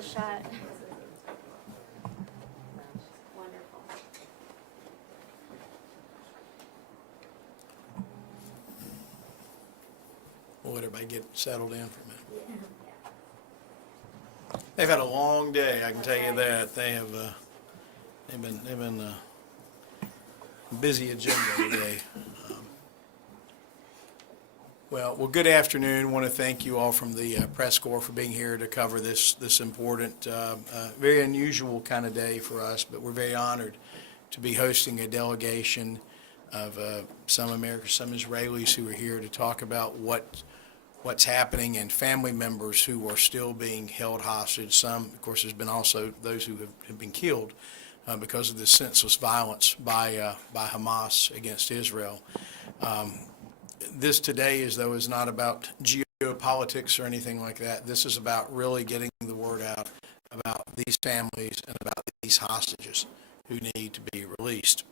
this shot. Wonderful. We'll let everybody get settled in for a minute. They've had a long day, I can tell you that. They've been busy agenda today. Well, good afternoon. Want to thank you all from the press corps for being here to cover this important, very unusual kind of day for us, but we're very honored to be hosting a delegation of some Americans, some Israelis who are here to talk about what's happening, and family members who are still being held hostage. Some, of course, there's been also those who have been killed because of this senseless violence by Hamas against Israel. This today, as though, is not about geopolitics or anything like that. This is about really getting the word out about these families and about these hostages who need to be released.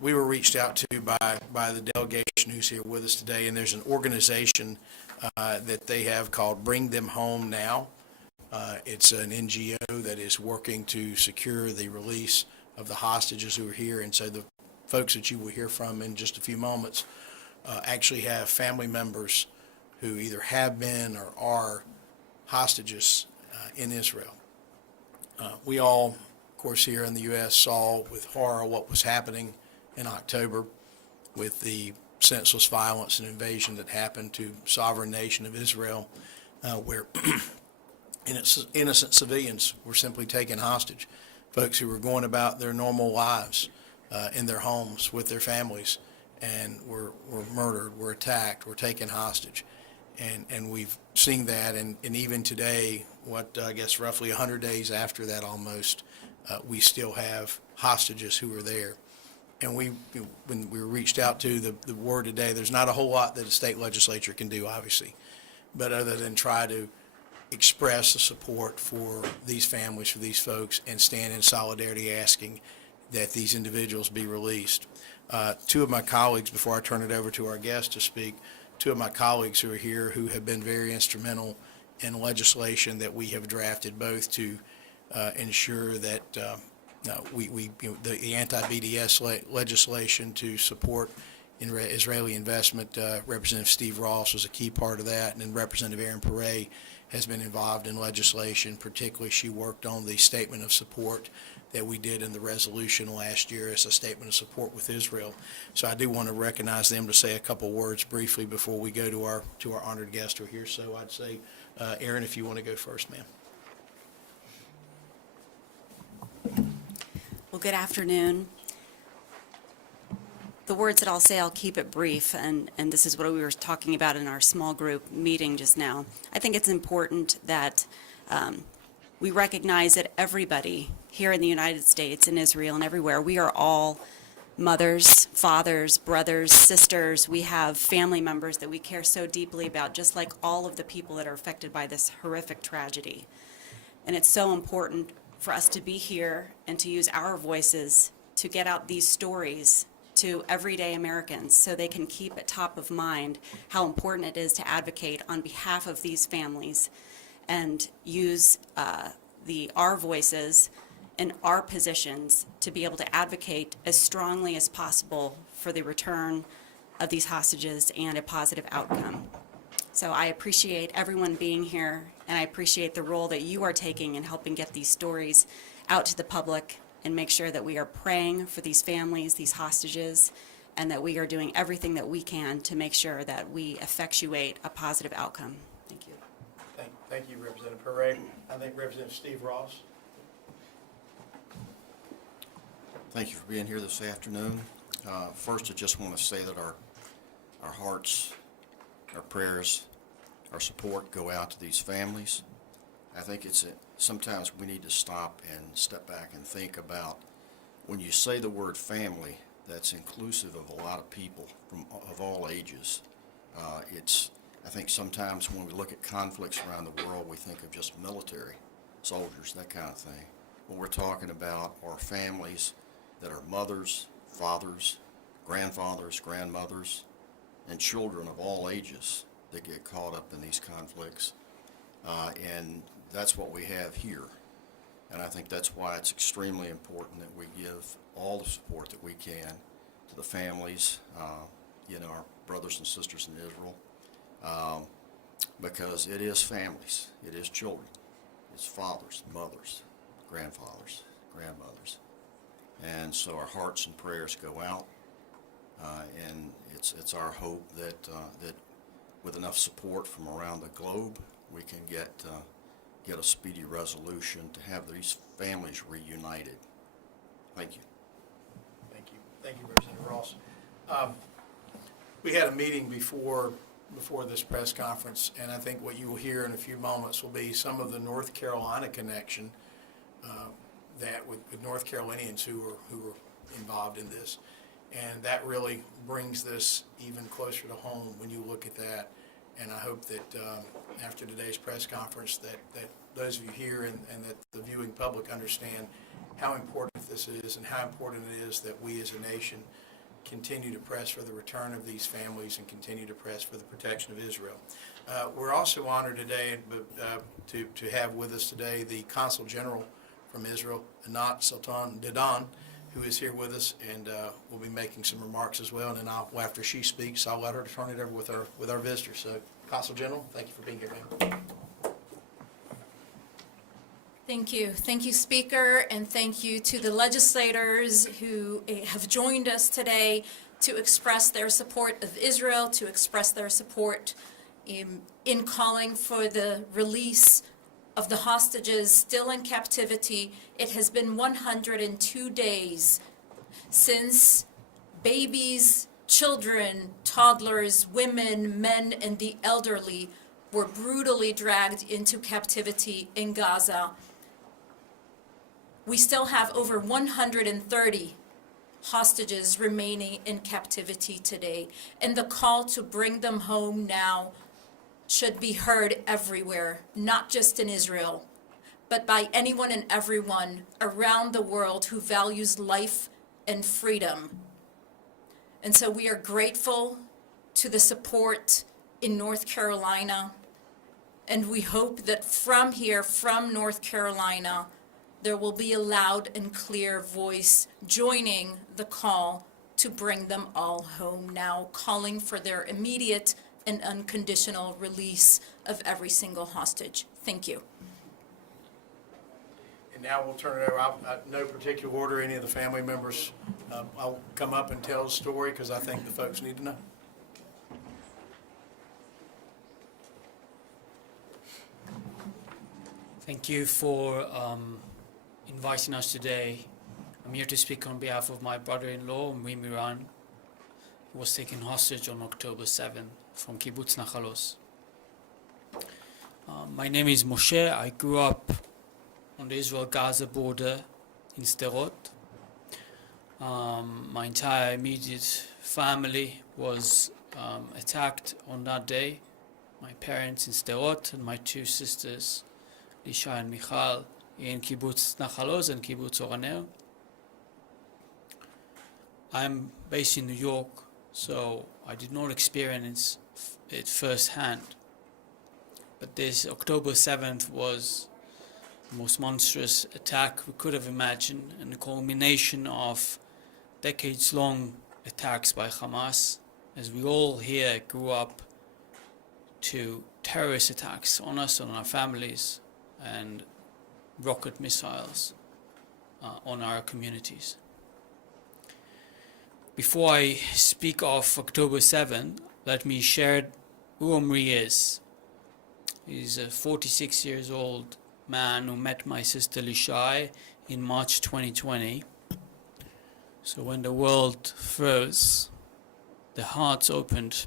We were reached out to by the delegation who's here with us today, and there's an organization that they have called Bring Them Home Now. It's an NGO that is working to secure the release of the hostages who are here, and so the folks that you will hear from in just a few moments actually have family members who either have been or are hostages in Israel. We all, of course, here in the U.S. saw with horror what was happening in October with the senseless violence and invasion that happened to sovereign nation of Israel, where innocent civilians were simply taken hostage, folks who were going about their normal lives in their homes with their families, and were murdered, were attacked, were taken hostage. And we've seen that, and even today, I guess roughly 100 days after that almost, we still have hostages who are there. And when we were reached out to, the word today, there's not a whole lot that a state legislature can do, obviously, but other than try to express the support for these families, for these folks, and stand in solidarity asking that these individuals be released. Two of my colleagues, before I turn it over to our guest to speak, two of my colleagues who are here who have been very instrumental in legislation that we have drafted, both to ensure that the anti-BDS legislation to support Israeli investment. Representative Steve Ross was a key part of that, and then Representative Erin Pare has been involved in legislation. Particularly, she worked on the statement of support that we did in the resolution last year as a statement of support with Israel. So I do want to recognize them to say a couple words briefly before we go to our honored guest who are here. So I'd say, Erin, if you want to go first, ma'am. Well, good afternoon. The words that I'll say, I'll keep it brief, and this is what we were talking about in our small group meeting just now. I think it's important that we recognize that everybody here in the United States and Israel and everywhere, we are all mothers, fathers, brothers, sisters. We have family members that we care so deeply about, just like all of the people that are affected by this horrific tragedy. And it's so important for us to be here and to use our voices to get out these stories to everyday Americans so they can keep at top of mind how important it is to advocate on behalf of these families and use our voices and our positions to be able to advocate as strongly as possible for the return of these hostages and a positive outcome. So I appreciate everyone being here, and I appreciate the role that you are taking in helping get these stories out to the public and make sure that we are praying for these families, these hostages, and that we are doing everything that we can to make sure that we effectuate a positive outcome. Thank you. Thank you, Representative Pare. I think Representative Steve Ross. Thank you for being here this afternoon. First, I just want to say that our hearts, our prayers, our support go out to these families. I think sometimes we need to stop and step back and think about when you say the word family, that's inclusive of a lot of people of all ages. I think sometimes when we look at conflicts around the world, we think of just military, soldiers, that kind of thing. What we're talking about are families that are mothers, fathers, grandfathers, grandmothers, and children of all ages that get caught up in these conflicts. And that's what we have here. And I think that's why it's extremely important that we give all the support that we can to the families, our brothers and sisters in Israel, because it is families, it is children, it's fathers, mothers, grandfathers, grandmothers. And so our hearts and prayers go out, and it's our hope that with enough support from around the globe, we can get a speedy resolution to have these families reunited. Thank you. Thank you. Thank you, Representative Ross. We had a meeting before this press conference, and I think what you will hear in a few moments will be some of the North Carolina connection that with North Carolinians who were involved in this. And that really brings this even closer to home when you look at that. And I hope that after today's press conference that those of you here and that the viewing public understand how important this is and how important it is that we as a nation continue to press for the return of these families and continue to press for the protection of Israel. We're also honored today to have with us today the Consul General from Israel, Anat Sultan Dedan, who is here with us, and will be making some remarks as well. And then after she speaks, I'll let her turn it over with our visitors. So, Consul General, thank you for being here, ma'am. Thank you. Thank you, Speaker, and thank you to the legislators who have joined us today to express their support of Israel, to express their support in calling for the release of the hostages still in captivity. It has been 102 days since babies, children, toddlers, women, men, and the elderly were brutally dragged into captivity in Gaza. We still have over 130 hostages remaining in captivity today, and the call to bring them home now should be heard everywhere, not just in Israel, but by anyone and everyone around the world who values life and freedom. And so we are grateful to the support in North Carolina, and we hope that from here, from North Carolina, there will be a loud and clear voice joining the call to bring them all home now, calling for their immediate and unconditional release of every single hostage. Thank you. And now we'll turn it over. No particular order. Any of the family members, I'll come up and tell the story because I think the folks need to know. Thank you for inviting us today. I'm here to speak on behalf of my brother-in-law, Omri Miran, who was taken hostage on October 7th from Kibbutz Nachalos. My name is Moshe. I grew up on the Israel-Gaza border in Sderot. My entire immediate family was attacked on that day. My parents in Sderot and my two sisters, Lisha and Michal, in Kibbutz Nachalos and Kibbutz Oraner. I'm based in New York, so I did not experience it firsthand. But this October 7th was the most monstrous attack we could have imagined, and the culmination of decades-long attacks by Hamas, as we all here grew up to terrorist attacks on us, on our families, and rocket missiles on our communities. Before I speak of October 7, let me share who Omri is. He's a 46 years old man who met my sister Lishai in March 2020. So when the world froze, their hearts opened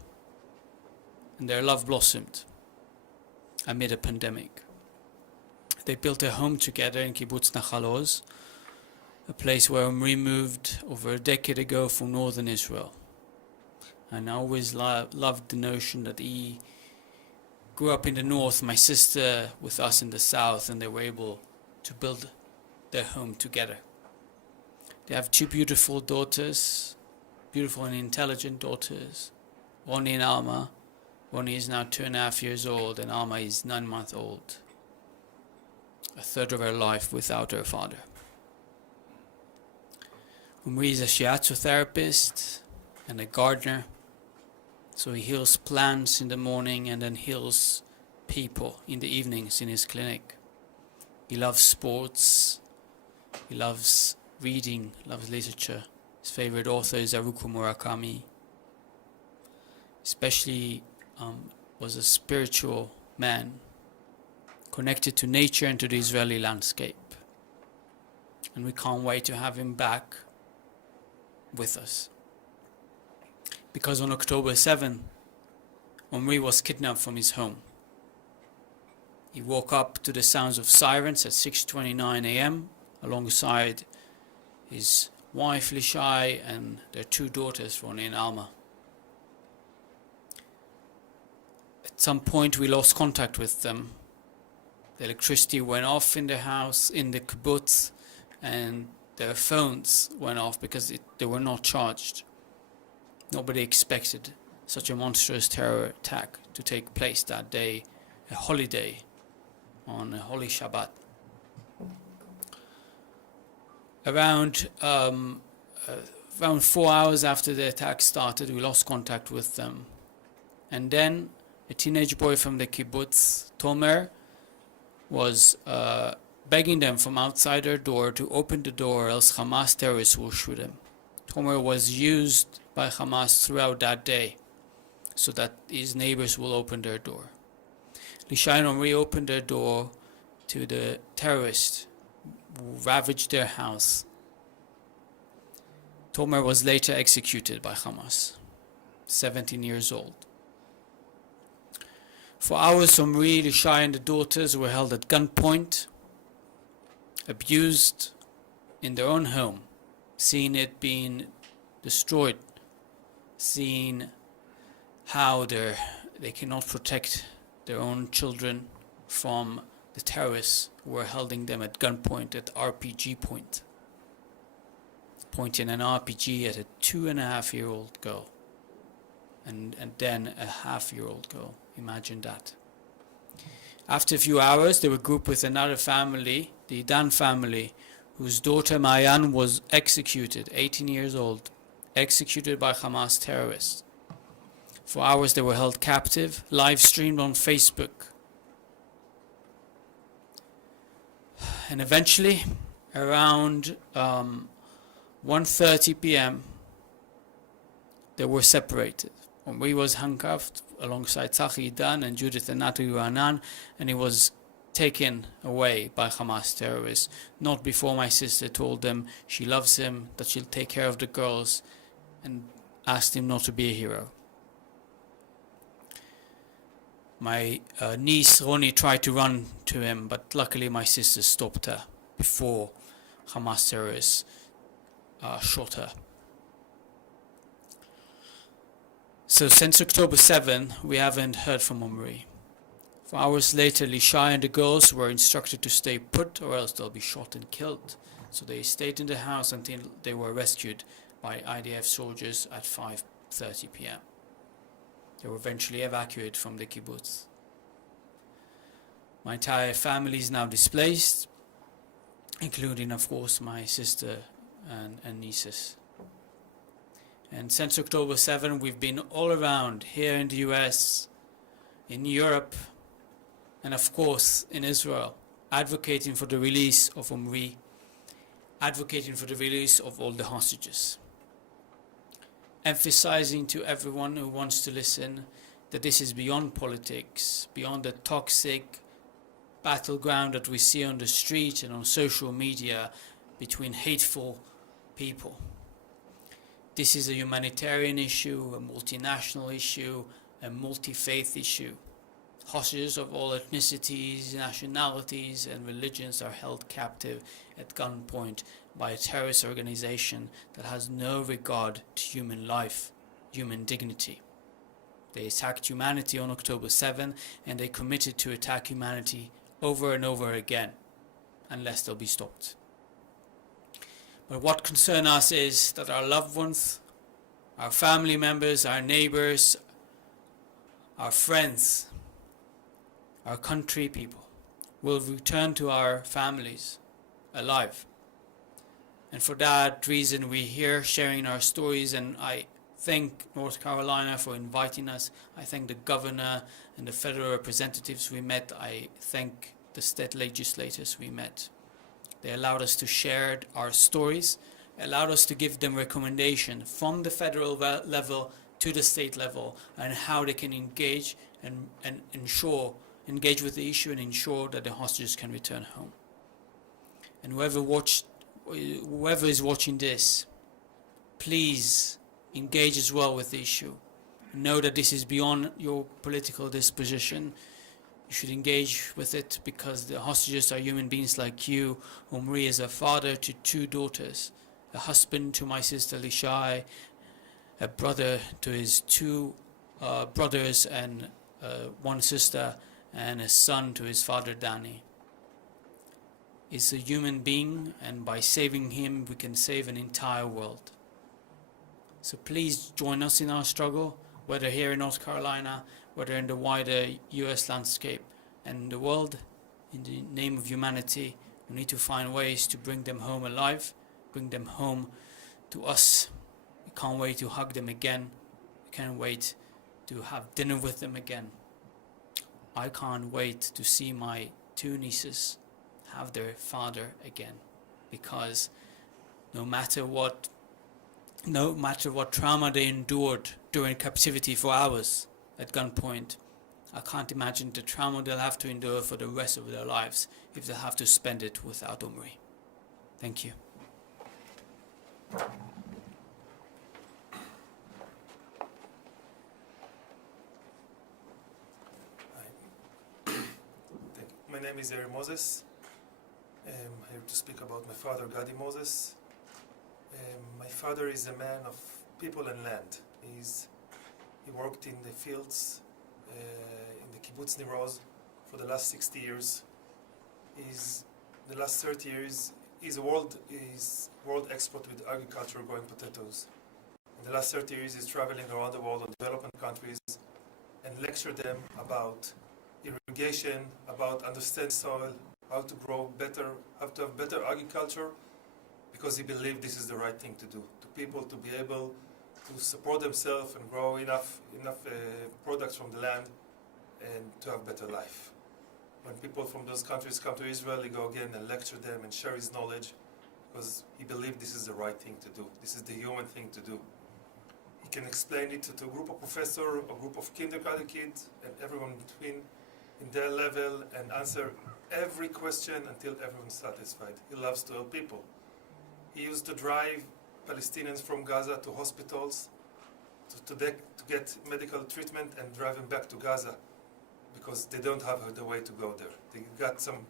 and their love blossomed amid a pandemic. They built a home together in Kibbutz Nachalos, a place where Omri moved over a decade ago from northern Israel. And I always loved the notion that he grew up in the north, my sister with us in the south, and they were able to build their home together. They have two beautiful daughters, beautiful and intelligent daughters, Ronnie and Alma. Ronnie is now 2.5 years old, and Alma is 9 months old. a third of her life without her father. Umri is a shiatsu therapist and a gardener, so he heals plants in the morning and then heals people in the evenings in his clinic. He loves sports, he loves reading, loves literature. His favorite author is Haruki Murakami. Especially was a spiritual man, connected to nature and to the Israeli landscape. And we can't wait to have him back with us. Because on October 7, Omri was kidnapped from his home. He woke up to the sounds of sirens at 6:29 a.m. alongside his wife Lishai and their two daughters, Ronnie and Alma. At some point we lost contact with them. The electricity went off in their house, in the kibbutz, and their phones went off because they were not charged. Nobody expected such a monstrous terror attack to take place that day, a holiday, on a holy Shabbat. Around 4 hours after the attack started, we lost contact with them. And then a teenage boy from the kibbutz, Tomer, was begging them from outside their door to open the door, else Hamas terrorists will shoot him. Tomer was used by Hamas throughout that day so that his neighbors will open their door. Lishai and Omri opened their door to the terrorists who ravaged their house. Tomer was later executed by Hamas, 17 years old. For hours, Omri, Lishai and the daughters were held at gunpoint, abused in their own home, seeing it being destroyed, seeing how they cannot protect their own children from the terrorists who were holding them at gunpoint at RPG point, pointing an RPG at a 2.5-year-old girl, and then a half-year-old girl. Imagine that. After a few hours, they were grouped with another family, the Dan family, whose daughter Mayan was executed, 18 years old, executed by Hamas terrorists. For hours they were held captive, live streamed on Facebook. And eventually, around 1:30 p.m., they were separated. Omri was handcuffed alongside Tzachi Dan and Judith and Natalie Ranan, and he was taken away by Hamas terrorists, not before my sister told them she loves him, that she'll take care of the girls, and asked him not to be a hero. My niece Roni tried to run to him, but luckily my sister stopped her before Hamas terrorists shot her. So since October 7, we haven't heard from Omri. 4 hours later, Lishai and the girls were instructed to stay put or else they'll be shot and killed. So they stayed in the house until they were rescued by IDF soldiers at 5:30 p.m. They were eventually evacuated from the kibbutz. My entire family is now displaced, including, of course, my sister and nieces. And since October 7, we've been all around, here in the US, in Europe, and of course in Israel, advocating for the release of Omri, advocating for the release of all the hostages. Emphasizing to everyone who wants to listen that this is beyond politics, beyond the toxic battleground that we see on the street and on social media between hateful people. This is a humanitarian issue, a multinational issue, a multi-faith issue. Hostages of all ethnicities, nationalities, and religions are held captive at gunpoint by a terrorist organization that has no regard to human life, human dignity. They attacked humanity on October 7, and they committed to attack humanity over and over again, unless they'll be stopped. But what concerns us is that our loved ones, our family members, our neighbors, our friends, our country people will return to our families alive. And for that reason, we're here sharing our stories, and I thank North Carolina for inviting us. I thank the governor and the federal representatives we met. I thank the state legislators we met. They allowed us to share our stories, allowed us to give them recommendation from the federal level to the state level and how they can engage and engage with the issue and ensure that the hostages can return home. And whoever is watching this, please engage as well with the issue. Know that this is beyond your political disposition. You should engage with it because the hostages are human beings like you. Omri is a father to 2 daughters, a husband to my sister Lishai, a brother to his 2 brothers and 1 sister, and a son to his father Danny. He's a human being, and by saving him, we can save an entire world. So please join us in our struggle, whether here in North Carolina, whether in the wider US landscape and the world. In the name of humanity, we need to find ways to bring them home alive, bring them home to us. We can't wait to hug them again. We can't wait to have dinner with them again. I can't wait to see my 2 nieces have their father again, because no matter what trauma they endured during captivity for hours at gunpoint, I can't imagine the trauma they'll have to endure for the rest of their lives if they'll have to spend it without Omri. Thank you. My name is Eri Moses. I'm here to speak about my father, Gadi Moses. My father is a man of people and land. He worked in the fields in the kibbutz Nir Oz for the last 60 years. The last 30 years, he's world expert with agriculture, growing potatoes. In the last 30 years, he's traveling around the world on developing countries and lectured them about irrigation, about understand soil, how to grow better, how to have better agriculture, because he believed this is the right thing to do, to people to be able to support themselves and grow enough products from the land and to have better life. When people from those countries come to Israel, he go again and lecture them and share his knowledge, because he believed this is the right thing to do. This is the human thing to do. He can explain it to a group of professors, a group of kindergarten kids, and everyone between in their level, and answer every question until everyone's satisfied. He loves to help people. He used to drive Palestinians from Gaza to hospitals to get medical treatment and drive them back to Gaza because they don't have the way to go there. They got some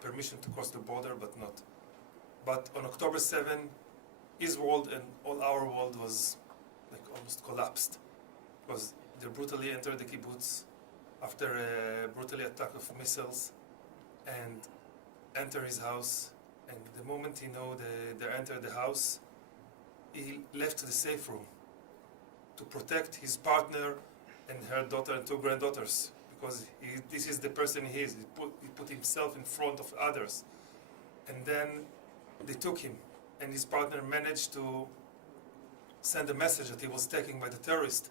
permission to cross the border, but not. But on October 7, his world and all our world was like almost collapsed because they brutally entered the kibbutz after a brutally attack of missiles and enter his house. And the moment he know they entered the house, he left to the safe room to protect his partner and her daughter and 2 granddaughters, because this is the person he is. He put himself in front of others. And then they took him, and his partner managed to send a message that he was taken by the terrorist.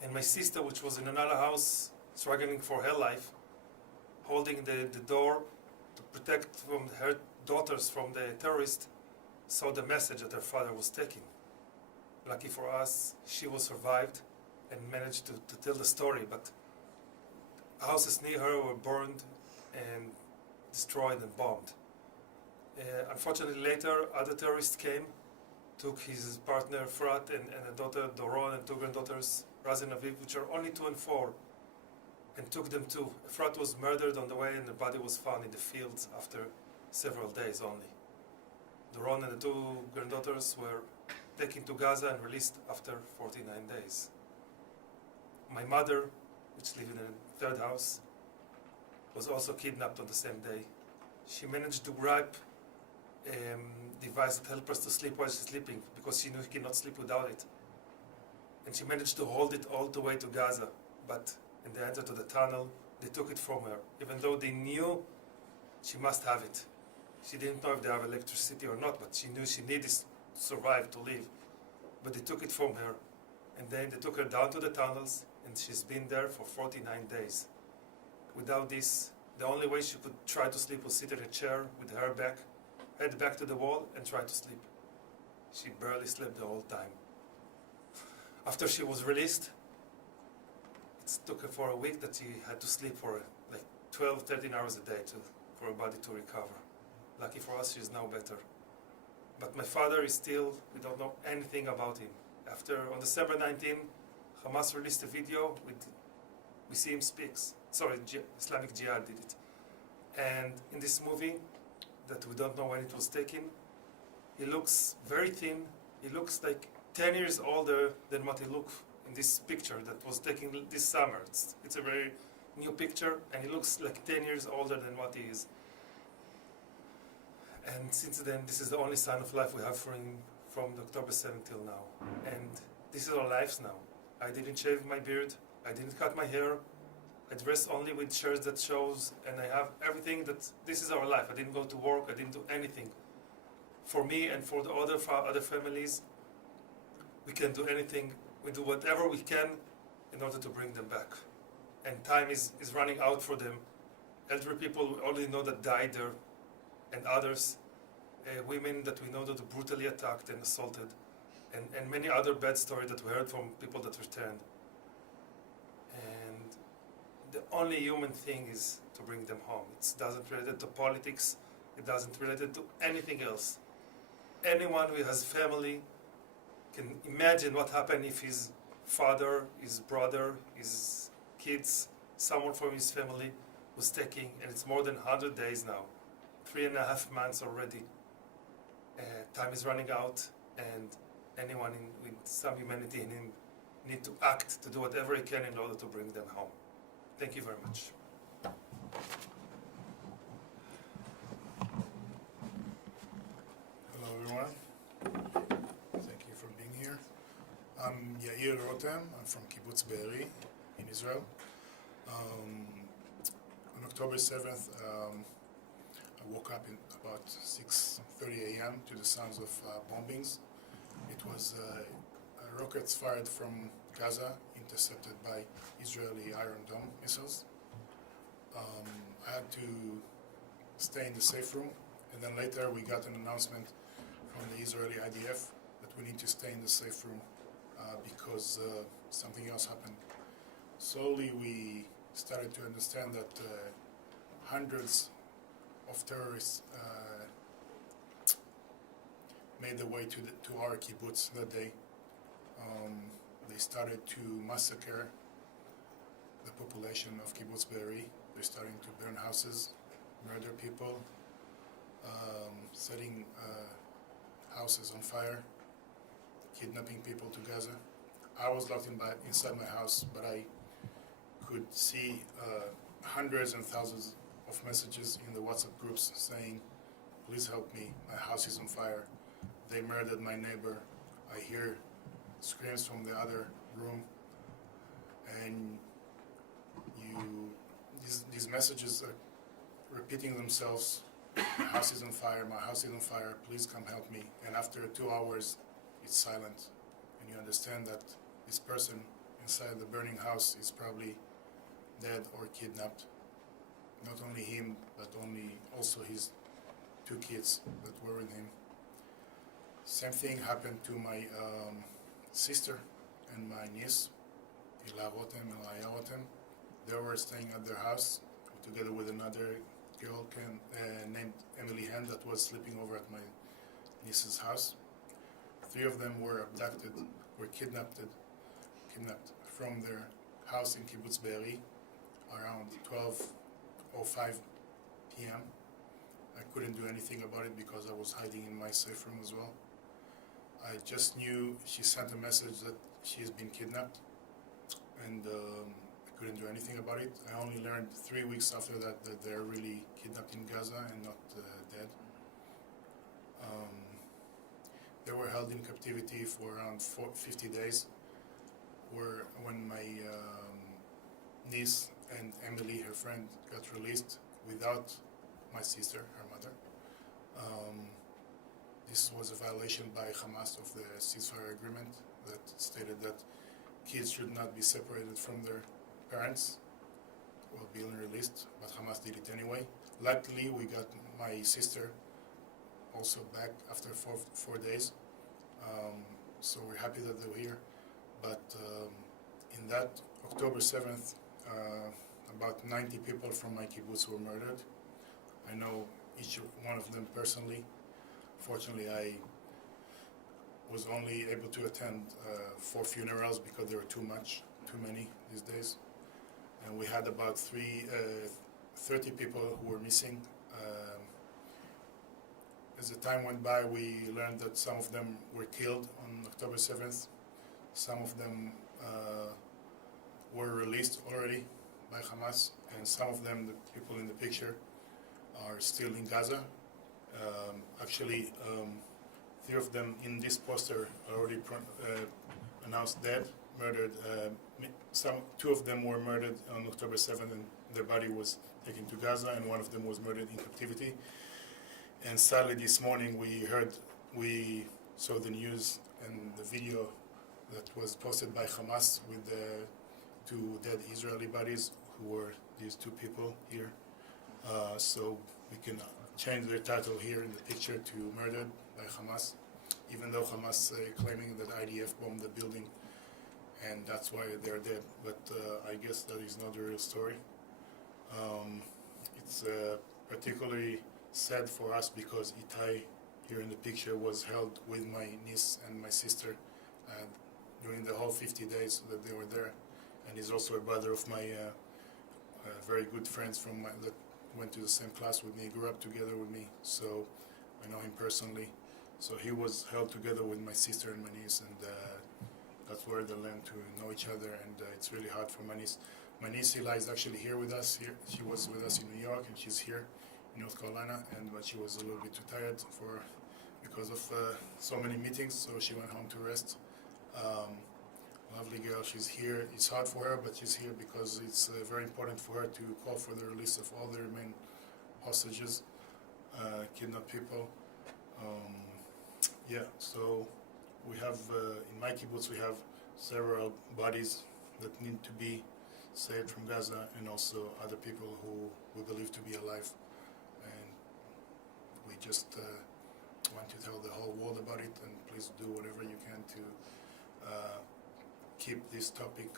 And my sister, which was in another house, struggling for her life, holding the door to protect from her daughters from the terrorist, saw the message that her father was taken. Lucky for us, she was survived and managed to tell the story, but houses near her were burned and destroyed and bombed. Unfortunately, later, other terrorists came, took his partner Frat and a daughter Doron and 2 granddaughters, Raz and Aviv, which are only 2 and 4, and took them too. Frat was murdered on the way, and the body was found in the fields after several days only. Doron and the 2 granddaughters were taken to Gaza and released after 49 days. My mother, which lived in a 3rd house, was also kidnapped on the same day. She managed to grab device that helped us to sleep while she's sleeping, because she knew she cannot sleep without it. And she managed to hold it all the way to Gaza, but in the enter to the tunnel, they took it from her. Even though they knew she must have it. She didn't know if they have electricity or not, but she knew she needed to survive, to live. But they took it from her. And then they took her down to the tunnels, and she's been there for 49 days. Without this, the only way she could try to sleep was sit in a chair with her back, head back to the wall, and try to sleep. She barely slept the whole time. After she was released, it took her for a week that she had to sleep for like 12, 13 hours a day for her body to recover. Lucky for us, she's now better. But my father is still, we don't know anything about him. On December 19, Hamas released a video we see him speaks. Sorry, Islamic Jihad did it. And in this movie, that we don't know when it was taken, he looks very thin. He looks like 10 years older than what he looked in this picture that was taken this summer. It's a very new picture, and he looks like 10 years older than what he is. And since then, this is the only sign of life we have for him from October 7th till now. And this is our lives now. I didn't shave my beard. I didn't cut my hair. I dress only with shirts that shows, and I have everything this is our life. I didn't go to work. I didn't do anything. For me and for the other families, we can do anything. We do whatever we can in order to bring them back. And time is running out for them. Elderly people we already know that died there, and others, women that we know that were brutally attacked and assaulted, and many other bad stories that we heard from people that returned. And the only human thing is to bring them home. It doesn't relate to politics. It doesn't relate to anything else. Anyone who has family can imagine what happened if his father, his brother, his kids, someone from his family was taken, and it's more than 100 days now, 3.5 months already. Time is running out, and anyone with some humanity in him need to act, to do whatever he can in order to bring them home. Thank you very much. Hello, everyone. Thank you for being here. I'm Yair Rotem. I'm from Kibbutz Be'eri in Israel. On October 7th, I woke up in about 6:30 a.m. to the sounds of bombings. It was rockets fired from Gaza, intercepted by Israeli Iron Dome missiles. I had to stay in the safe room, and then later we got an announcement from the Israeli IDF that we need to stay in the safe room because something else happened. Slowly we started to understand that hundreds of terrorists made their way to our kibbutz that day. They started to massacre the population of Kibbutz Be'eri. They're starting to burn houses, murder people, setting houses on fire, kidnapping people to Gaza. I was locked inside my house, but I could see hundreds and thousands of messages in the WhatsApp groups saying, "Please help me, my house is on fire. They murdered my neighbor. I hear screams from the other room." And these messages are repeating themselves. "My house is on fire, my house is on fire, please come help me." And after 2 hours, it's silent. And you understand that this person inside the burning house is probably dead or kidnapped. Not only him, but also his 2 kids that were with him. Same thing happened to my sister and my niece, Ila Rotem and Aya Rotem. They were staying at their house together with another girl named Emily Hand that was sleeping over at my niece's house. 3 of them were kidnapped from their house in Kibbutz Be'eri around 12:05 p.m. I couldn't do anything about it because I was hiding in my safe room as well. I just knew she sent a message that she's been kidnapped, and I couldn't do anything about it. I only learned 3 weeks after that they're really kidnapped in Gaza and not dead. They were held in captivity for around 50 days, when my niece and Emily, her friend, got released without my sister, her mother. This was a violation by Hamas of the ceasefire agreement that stated that kids should not be separated from their parents while being released, but Hamas did it anyway. Luckily, we got my sister also back after four days, so we're happy that they're here. But in that October 7th, about 90 people from my kibbutz were murdered. I know each one of them personally. Fortunately, I was only able to attend 4 funerals because there were too many these days. And we had about 30 people who were missing. As the time went by, we learned that some of them were killed on October 7th. Some of them were released already by Hamas, and some of them, the people in the picture, are still in Gaza. Actually, 3 of them in this poster are already announced dead, murdered. 2 of them were murdered on October 7th, and their body was taken to Gaza, and 1 of them was murdered in captivity. And sadly, this morning we saw the news and the video that was posted by Hamas with the 2 dead Israeli bodies, who were these 2 people here. So we can change their title here in the picture to Murdered by Hamas, even though Hamas claiming that IDF bombed the building and that's why they're dead. But I guess that is not the real story. It's particularly sad for us because Itai, here in the picture, was held with my niece and my sister during the whole 50 days that they were there. And he's also a brother of my very good friends that went to the same class with me, grew up together with me, so I know him personally. So he was held together with my sister and my niece, and that's where they learned to know each other, and it's really hard for my niece. My niece Eli is actually here with us. She was with us in New York, and she's here in North Carolina, but she was a little bit too tired because of so many meetings, so she went home to rest. Lovely girl, she's here. It's hard for her, but she's here because it's very important for her to call for the release of all the remaining hostages, kidnapped people. So we have, in my kibbutz, we have several bodies that need to be saved from Gaza, and also other people who we believe to be alive. And we just want to tell the whole world about it, and please do whatever you can to keep this topic,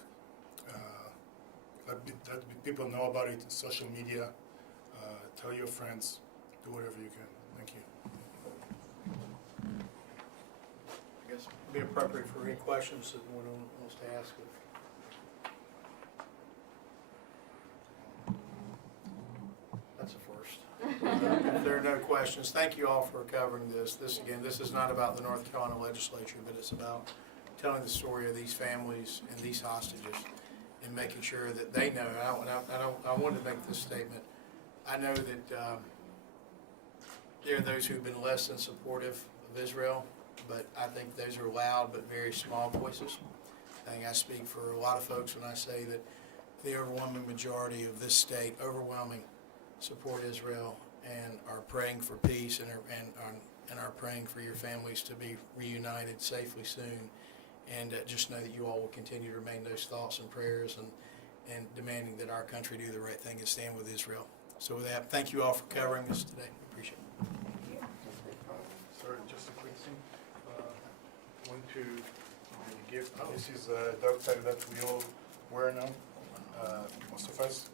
that people know about it in social media. Tell your friends, do whatever you can. Thank you. I guess it'd be appropriate for any questions that one wants to ask. That's a first. If there are no questions, thank you all for covering this. This is not about the North Carolina legislature, but it's about telling the story of these families and these hostages and making sure that they know. I wanted to make this statement. I know that there are those who've been less than supportive of Israel, but I think those are loud but very small voices. I think I speak for a lot of folks when I say that the overwhelming majority of this state, support Israel and are praying for peace and are praying for your families to be reunited safely soon. And just know that you all will continue to remain those thoughts and prayers and demanding that our country do the right thing and stand with Israel. So with that, thank you all for covering this today. Appreciate it. Sorry, just a quick thing. Want to give, this is a dog tag that we all wear now, most of us.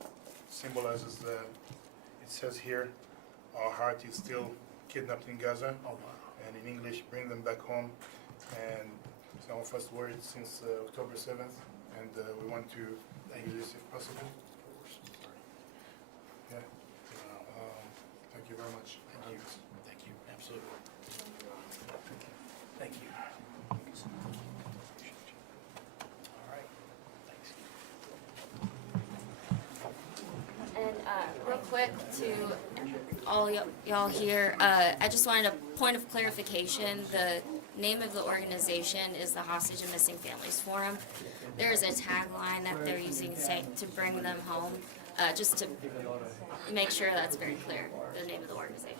Symbolizes it says here, our heart is still kidnapped in Gaza. Oh, wow. And in English, bring them back home. And some of us wear it since October 7th, and we want to use this if possible. Yeah. Thank you very much. Thank you. Thank you. Absolutely. Thank you. All right. Thanks. And real quick to all y'all here, I just wanted a point of clarification. The name of the organization is the Hostage and Missing Families Forum. There is a tagline that they're using to bring them home. just to make sure that's very clear, the name of the organization.